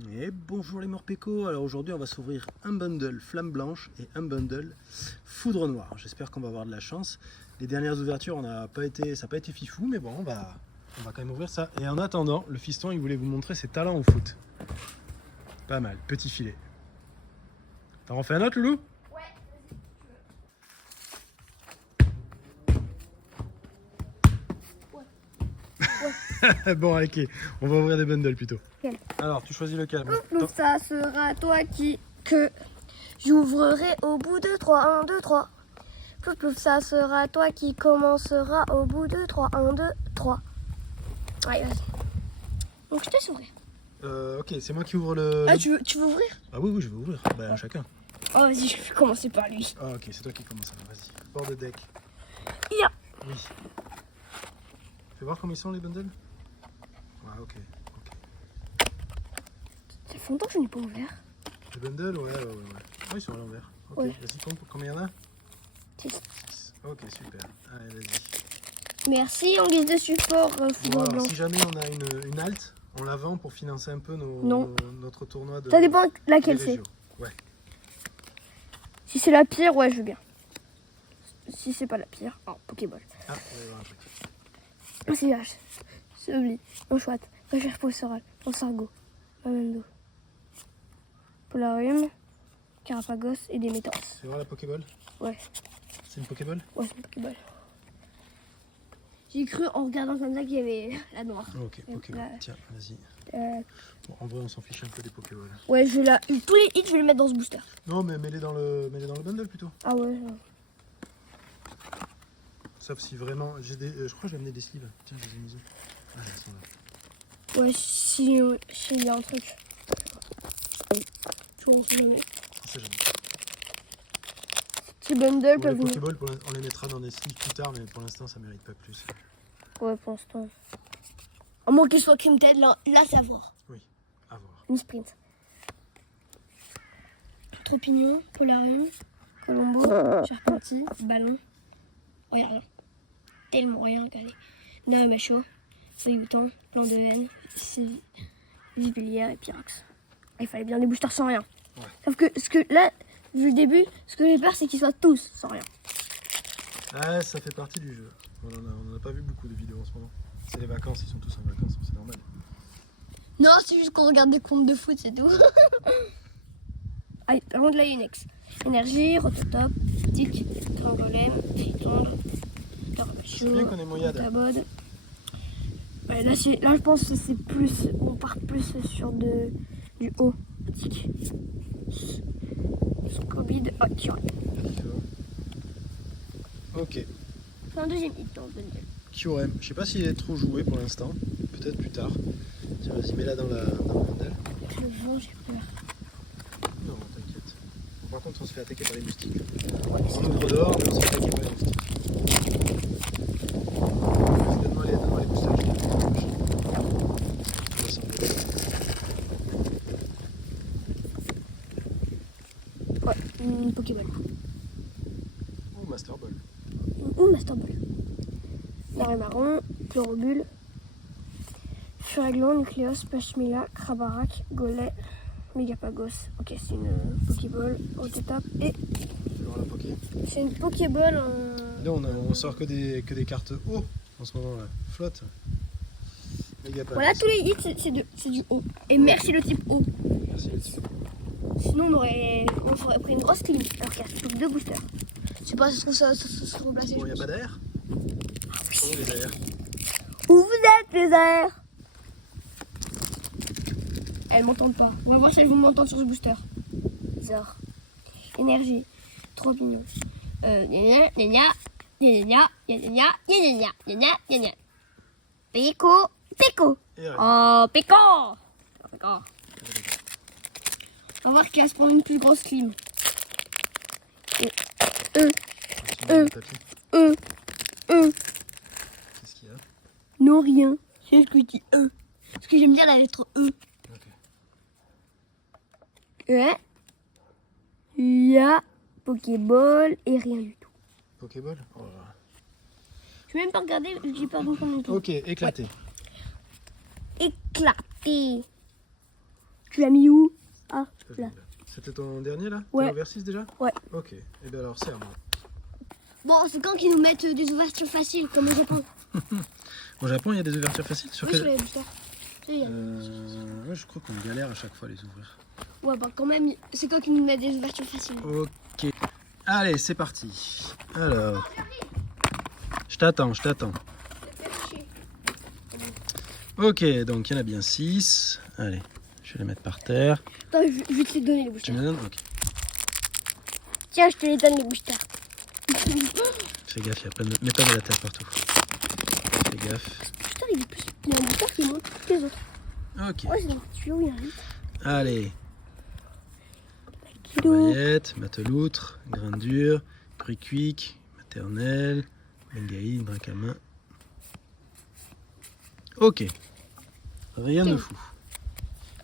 Et bonjour les morpécos, alors aujourd'hui on va s'ouvrir un bundle flamme blanche et un bundle foudre noire. J'espère qu'on va avoir de la chance. Les dernières ouvertures ça n'a pas été fifou, mais bon on va quand même ouvrir ça. Et en attendant, le fiston il voulait vous montrer ses talents au foot. Pas mal, petit filet. T'en refais un autre, Loulou? Ouais, vas-y, Bon, ok, on va ouvrir des bundles plutôt. Quel? Alors, tu choisis lequel? Donc ça sera toi que j'ouvrirai au bout de 3. 1, 2, 3. Plouf, plouf, ça sera toi qui commencera au bout de 3. 1, 2, 3. Allez, vas-y. Donc je te laisse ouvrir. Ok, c'est moi qui ouvre le... Ah, tu veux ouvrir? Ah oui, je vais ouvrir. Ben, chacun. Oh, vas-y, je vais commencer par lui. Ah ok, c'est toi qui commence. Vas-y, bord de deck. Ya. Oui. Fais voir comment ils sont les bundles. Ouais, ok. Ça fait longtemps que je n'ai pas ouvert. Les bundles, ouais. Ah, ils sont à l'envers. Ok, Ouais. vas-y, compte combien il y en a? 6. 6. Ok, super. Allez, vas-y. Merci en guise de support, foudre Bon, alors, blanc. si jamais on a une halte, on la vend pour financer un peu Non. notre tournoi de. Ça dépend laquelle des c'est. régios. Ouais. Si c'est la pire, ouais, je veux bien. Si c'est pas la pire, oh, Pokéball. Ah, on va y avoir un truc. Sillage, Sebli, Enchouette, Recherche Postorale, Ensargo, Mamendo, Polarium, Carapagos et des Métors. Tu veux voir la Pokéball? Ouais, C'est une Pokéball? ouais, c'est une Pokéball. J'ai cru en regardant comme ça qu'il y avait la noire. Ok, Pokéball. Là. Tiens, vas-y. Euh, Bon, en vrai, on s'en fiche un peu des Pokéballs. ouais, je vais la... tous les hits, je vais les mettre dans ce booster. Non, mais mets-les dans le bundle plutôt. Ah ouais. Sauf si vraiment. Je crois que j'ai amené des sleeves. Tiens, je les ai mis où? Ah, elles sont là. Ouais, s'il y a un truc. Je ne sais jamais. C'est jamais. Ces bundles Pour peuvent les venir. Pokéballs, on les mettra dans des sleeves plus tard, mais pour l'instant, ça mérite pas plus. Ouais, pour l'instant. À moins qu'il soit Crimted, là, savoir. Oui, à voir. Une sprint. Tropignon, Polarium, Colombo, Charpentier, Ballon. Oh, y'a rien. Tellement rien, regardez. Namacho, Feuilleton, Plan de haine, Vipillière et Pyrax. Il fallait bien des boosters sans rien. Ouais. Sauf que, là, vu le début, ce que j'ai peur, c'est qu'ils soient tous sans rien. Ah, ça fait partie du jeu. On en a pas vu beaucoup de vidéos en ce moment. C'est les vacances, ils sont tous en vacances, c'est normal. Non, c'est juste qu'on regarde des comptes de foot, c'est tout. Allez, parlons de la Unex. Énergie, Rototop, Tic, Trangolem, Tritonde, C'est bien qu'on ait Moyade. Tabod. Ouais, là, je pense que c'est plus. On part plus sur du haut. Tic. Scobid. Ah, tiens. Ok. C'est un deuxième hit dans le bundle. QRM. Je sais pas s'il est trop joué pour l'instant. Peut-être plus tard. Tiens, vas-y, mets-la dans le bundle. Le vent, j'ai peur. Non, t'inquiète. Bon, par contre, on se fait attaquer par les moustiques. On ouvre dehors, mais on se fait attaquer par les moustiques. Donne-moi les boosters. Je vais s'enlever. Ouais, une Pokéball. Oh, Master Ball. Ou Master Ball. Marée marron, Chlorobule, Furaglan, Nucleos, Pashmila, Krabarak, Golet, Megapagos. Ok, c'est une Pokéball, Rototop et Je vais voir la Poké. c'est une Pokéball en... Là, on sort que des cartes haut en ce moment là. Flotte. Méga pas. Voilà, tous les hits, c'est du haut. Et merci le type haut. Merci le type. Sinon, on aurait pris une grosse team. Alors qu'il y a surtout que 2 boosters. Je sais pas si ça se remplacer. Bon, il n'y a pas d'air? Oh, les airs. Où vous êtes, les airs? Elles m'entendent pas. On va voir si elles vont m'entendre sur ce booster. Bizarre. Énergie. Trop mignon. Pico. Pico. Et rien. Oh, Pico. Pico. On va voir qui va se prendre une plus grosse clim. Continue le tapis. Qu'est-ce qu'il y a? Non, rien. C'est ce que je dis E. Parce que j'aime bien la lettre E. Ok. Ouais. Il y a Pokéball et rien du tout. Pokéball? Oh là là. Je vais même pas regarder, j'ai peur de me prendre le tout. Ok, éclaté. Éclaté. Tu l'as mis où? Ah, là. C'était ton dernier là? Ouais. T'es vers 6 déjà? Ouais. Ok, et bien alors c'est à moi. Bon, c'est quand qu'ils nous mettent des ouvertures faciles, comme au Japon. Au Japon, il y a des ouvertures faciles sur Oui, sur les boosters. Ouais, je crois qu'on galère à chaque fois à les ouvrir. Ouais, bah quand même, c'est quand qu'ils nous mettent des ouvertures faciles. Ok. Allez, c'est parti. Alors. Je t'attends. Ok, donc il y en a bien 6. Allez, je vais les mettre par terre. Attends, je vais te les donner les Tu boosters. me les donnes? Ok. Tiens, je te les donne les boosters. Fais gaffe, il y a plein de. Mets pas de la terre partout. Fais gaffe. Putain, il est plus. Il y a un booster qui est moins que les autres. Ok. Ouais, c'est dans le tuyau, il y a un Allez. kilo. Paillettes, mateloutre, grain dur, Quick, maternelle, Bengaï, drac à main. Ok. Rien de fou.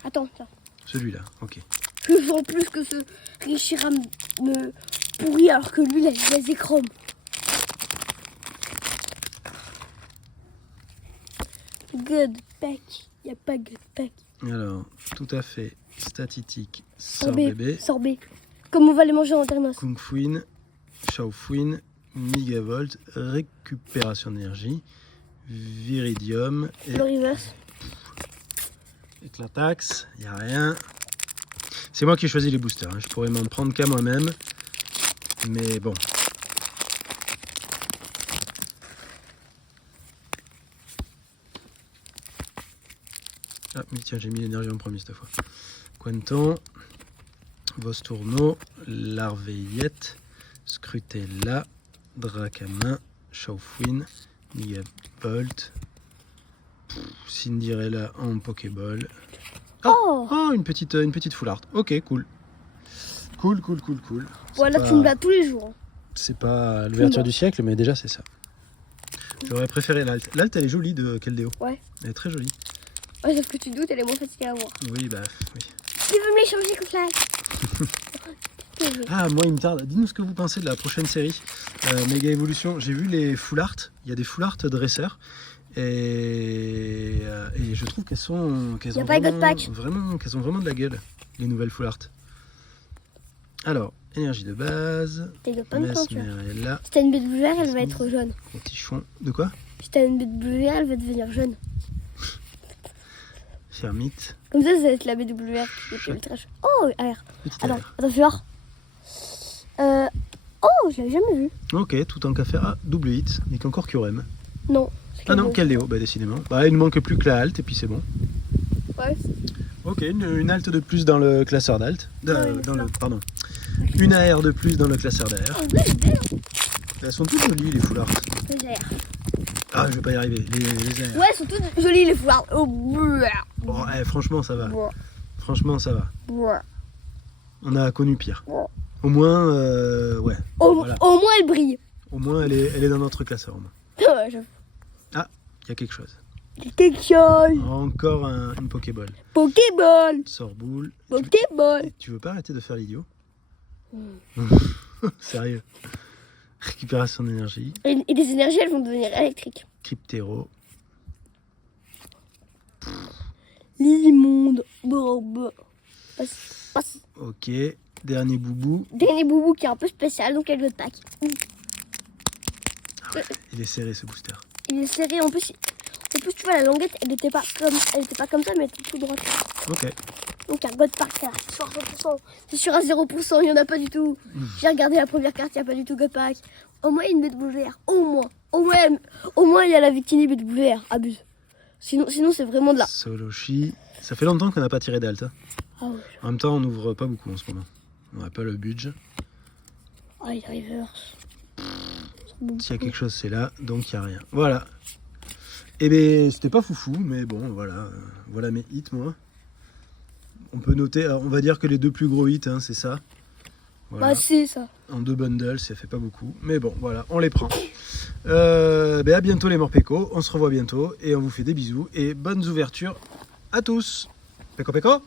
Attends, tiens. Celui-là, ok. Je joue en plus que ce Richira me pourrit alors que lui, il a les écromes. Good pack. Il n'y a pas good pack. Alors, tout à fait statistique, Sorbet. bébé, Sorbet. Comme on va les manger en ternos. Kung Fuin, Shao Fuin, Megavolt, récupération d'énergie, Viridium et Le reverse. Éclatax, il n'y a rien. C'est moi qui ai choisi les boosters, hein. Je pourrais m'en prendre qu'à moi-même. Mais bon. Ah, mais tiens, j'ai mis l'énergie en premier cette fois. Quenton, Vostourno, Larveillette, Scrutella, Dracama, Chaufouine, Megavolt, Cinderella en Pokéball. Oh, Oh, une petite full art. Ok, cool. Cool. voilà, C'est tu me pas- l'as tous les jours. C'est pas l'ouverture Oula. du siècle, mais déjà c'est ça. J'aurais préféré l'alt. L'alt, elle est jolie de Keldeo. Ouais. Elle est très jolie. Ouais, sauf que tu doutes, elle est moins fatiguée à voir. Oui, bah oui. Tu veux me les changer comme ça? Ah, moi, il me tarde. Dis-nous ce que vous pensez de la prochaine série. Méga Evolution. J'ai vu les full art. Il y a des full art dresseurs. Et je trouve qu'elles sont. Y a pas les God Pack. Qu'elles ont vraiment de la gueule, les nouvelles full art. Alors, énergie de base. T'as pas de peinture. Mesmerella, Si t'as une bête vert, elle va être jaune. Rotichon. De quoi? Si t'as une bête vert, elle va devenir jaune. Fermite. Comme ça va être la BWR qui est ultra chaude. Oh, AR. Petit Attends, air. attends, fais voir. Oh, je l'avais jamais vu. Ok, tout en café. Ah, double hit. Il n'y a qu'encore Kyurem. Non. Ah non, Keldeo, bah décidément. Bah, il ne manque plus que la halte et puis c'est bon. Ouais. Ok, une halte de plus dans le classeur d'halte. Ouais, Pardon. Une AR de plus dans le classeur d'AR. Oh, ouais, c'est bien. Elles sont toutes jolies les full art. Les AR. Ah, je vais pas y arriver. Les AR. Ouais, elles sont toutes jolies les foulards. Oh, bleu. Bon, franchement, ça va. Bleu. Franchement, ça va. Bleu. On a connu pire. Bleu. Au moins, ouais. Voilà. Au moins, elle brille. Au moins, elle est dans notre classeur. Au moins. Ouais, j'avoue. Il y a quelque chose. Quelque chose. Encore une Pokéball. Pokéball. Sorboule. Pokéball. Tu veux pas arrêter de faire l'idiot? Sérieux. Récupération d'énergie. Et les énergies, elles vont devenir électriques. Cryptéro. L'immonde. Bon. Passe. Ok. Dernier boubou. Dernier boubou qui est un peu spécial, donc elle veut pack. Il est serré ce booster. Il est serré. En plus, tu vois, la languette, elle était pas comme ça, mais elle était tout droite. Ok. Donc un God Pack, ça, c'est sûr à 100%. C'est sûr à 0%, il n'y en a pas du tout. J'ai regardé la première carte, il n'y a pas du tout God Pack. Au moins, il y a une BWR. Au moins, il y a la Victini BWR. Abuse. Sinon c'est vraiment de la... Soloshi. Ça fait longtemps qu'on n'a pas tiré d'alt. Hein. Ah ouais. En même temps, on n'ouvre pas beaucoup en ce moment. On n'a pas le budget. Ah, il reverse. S'il y a quelque chose, c'est là. Donc, il n'y a rien. Voilà. Eh bien, c'était pas foufou, mais bon, voilà. Voilà mes hits, moi. On peut noter, alors, on va dire que les deux plus gros hits, hein, c'est ça. Voilà. Bah, c'est ça. En 2 bundles, ça fait pas beaucoup. Mais bon, voilà, on les prend. À bientôt les Morpeko. On se revoit bientôt. Et on vous fait des bisous. Et bonnes ouvertures à tous. Péco péco.